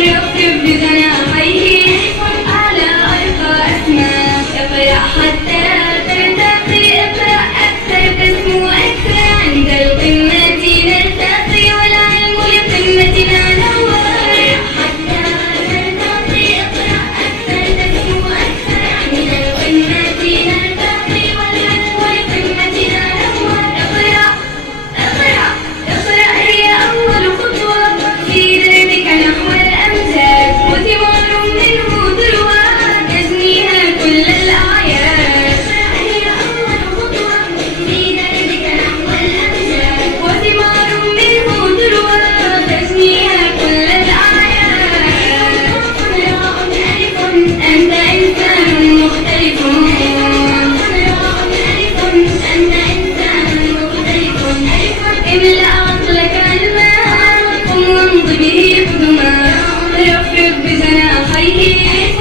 رفرف بجناحيه على أرقى أسماء. اقرأ حتى ترتقي، اقرأ أكثر تسمو أكثر. عند القمة نلتقي والعلم لقمتنا نوار. حتى ترتقي، اقرأ أكثر تسمو أكثر. عند القمة نلتقي والعلم لقمتنا نوار. اقرأ اقرأ اقرأ، هي أول خطوة في دربك نحو الأمجاد، وثمار منه تروى تجنيها كل الأعياد. اقرأ، هي أول خطوة في دربك نحو الأمجاد، وثمار منه تروى تجنيها كل الأعياد. راء ألف، أنت إنسان مختلف. راء ألف، أنت إنسان مختلف. املأ عقلك الماء، قم وامض به يقدما. رفرف بجناحيه